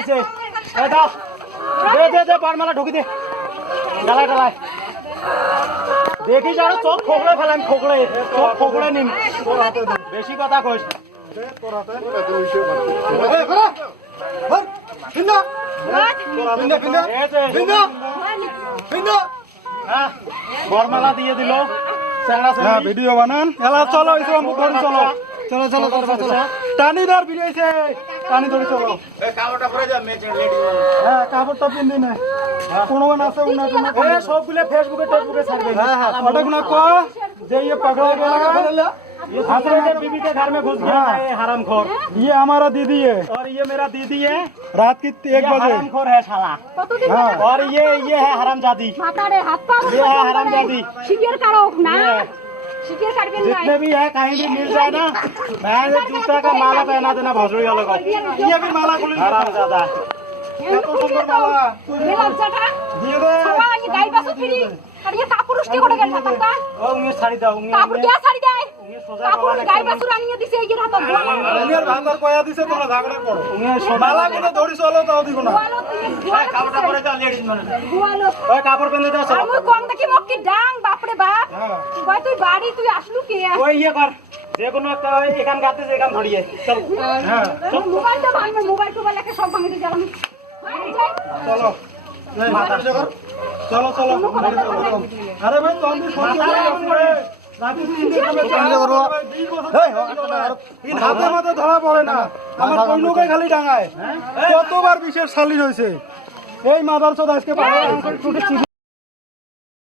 হয়েছে দাও দে দে দে বারমালা ঢুকি দে ডালায় ডালায় দেখি যারা চোখ খোকড়ে ফেলাম খোকড়ে চোখ খোকড়ে নিম বেশি কথা কইস বরমালা দিয়ে দিল ভিডিও বানান এলা চলো ইসলাম ধরি চলো চলো চলো চলো টানি ধর ভিডিও আছে টানি ধরি চলো কাপড়টা পরে যা মেচ লেডি হ্যাঁ কাপড়টা পিন্দি না কোন কোন আছে উনা এ সবগুলো ফেসবুকে টেসবুকে ছাড়বে হ্যাঁ হ্যাঁ ওটা গুনা কো যে ये पकड़ा गया फैला ये हमारे बीबी के घर में घुस गया है हरामखोर ये हमारा दीदी है और ये मेरा दीदी है रात की 1 बजे हरामखोर है साला हां और ये है हरामजादी माता रे हाथ पा ये है हरामजादी शिकार करो ना शिकार कर बेन जितने भी है कहीं भी मिल जाए ना मैं जूता का माला पहना देना भोसड़ी वालों को ये भी माला खुली हरामजादा तो सुंदर माला ये लज्जाटा दिए दे सवा ये गाय बस फिरी और ये कापुरुष के कोड़े गेल था ओ उंगे साड़ी दाओ उंगे कापुर क्या साड़ी दे उंगे सोजा कापुर गाय बस रानिया दिसे ये हाथ उंगे भांगर कोया दिसे तोरा धागड़े पड़ो उंगे माला को दौड़ी चलो तो दिगो ना कापड़ा परे जा लेडीज माने गुआलो ओए कापड़ पेंदे जा चलो আমি কোন দেখি মক্কি ডাং বাপ রে বাপ কই তুই বাড়ি তুই আসলু কে ওই ইয়ে কর যে কোনো একটা এখান গাতে যে এখান ধরিয়ে চল হ্যাঁ মোবাইলটা ভাঙবে মোবাইল টোবাইল একে সব ভাঙে দিয়ে গেলাম চলো মাথা জগর চলো চলো আরে ভাই তোম দি ফোন করে রাতে 3 দিন আমি কাজ করব এই হাতে মাথা ধরা পড়ে না আমার কোন লোকে খালি ডাঙায় কতবার বিশেষ শালি হইছে এই মাদারচোদ আজকে পাগল